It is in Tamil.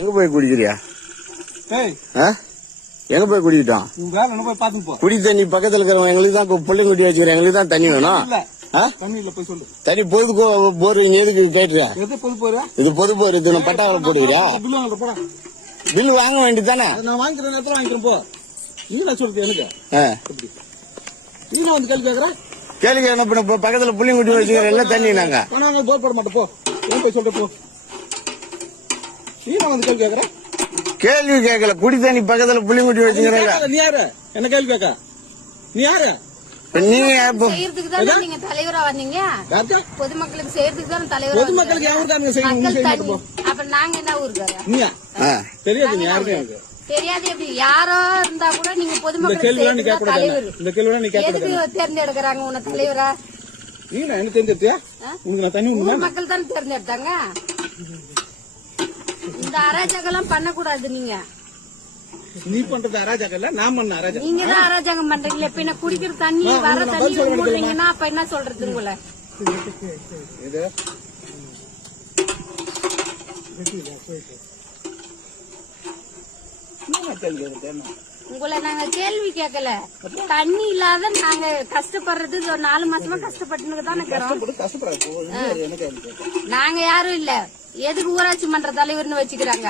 எங்க போய் குடிக்கிறியா? எங்க போய் குடிக்கிட்டோம்? குடி தண்ணி பக்கத்துல இருக்கிறவங்க எங்களுக்கு தான் பிள்ளைங்க குட்டி வச்சுக்கிறேன், எங்களுக்கு தான் தண்ணி வேணும். தண்ணி பொது போர் இங்க எதுக்கு கேட்டுற? இது பொது போர், இது பட்டாவை போடுக்கிறியா? பில்லு வாங்க வேண்டியதானே? நான் வாங்கிக்கிற நேரத்துல வாங்கிக்கிறேன் போ. நீங்க சொல்றது எனக்கு நீங்க வந்து கேள்வி கேக்குறேன். கேள்வி என்ன பண்ண? பக்கத்துல புள்ளிங்க குட்டி வச்சுக்கிறேன், எல்லாம் தண்ணி நாங்க போர் போட மாட்டோம். போ ஏன் போய் சொல்ற? போ நீ வந்து கேள்வி கேக்குற? கேள்வி கேட்கல, குடி தண்ணி பக்கத்துல புள்ளிங்க குட்டி வச்சுக்கிறேன். நீ யாரு என்ன கேள்வி கேட்க? நீ யாரு? நீங்க செய்யறதுக்கு தானே நீங்க தலைவரா வந்தீங்க? பொதுமக்களுக்கு செய்யறதுக்கு தானே தலைவரா? பொதுமக்களுக்கு யாருக்காரங்க செய்யணும்? அப்ப நாங்க என்ன ஊருக்கார? நீயா தெரியாது? நீ யாருக்கு எனக்கு தெரியாது. எப்படி யாரோ இருந்தா கூட நீங்க பொதுமக்களுக்கு தலைவர். இந்த கேள்வி நீ கேட்க எதுக்கு தேர்ந்தெடுக்கிறாங்க உன்ன தலைவரா? நீ என்ன தேர்ந்தெடுத்தியா? உனக்கு நான் தண்ணி மக்கள் தானே தேர்ந்தெடுத்தாங்க. இந்த அராஜகம் பண்ணக்கூடாது. நீங்க நீ பண்றது அராஜகம் இல்ல, நான் பண்ண அராஜகம். நீங்க தான் அராஜகம் பண்றீங்களா? பின்ன குடிக்கிற தண்ணி வர தண்ணி மூடுறீங்கன்னா அப்ப என்ன சொல்றது உங்களை? உங்களை நாங்க கேள்வி கேட்கல. தண்ணி இல்லாத நாங்க கஷ்டப்படுறது 4 மாசமா கஷ்டப்பட்டு தானே இருக்கிறோம். நாங்க யாரும் இல்ல. எதுக்கு ஊராட்சி மன்ற தலைவர்னு வச்சுக்கிறாங்க?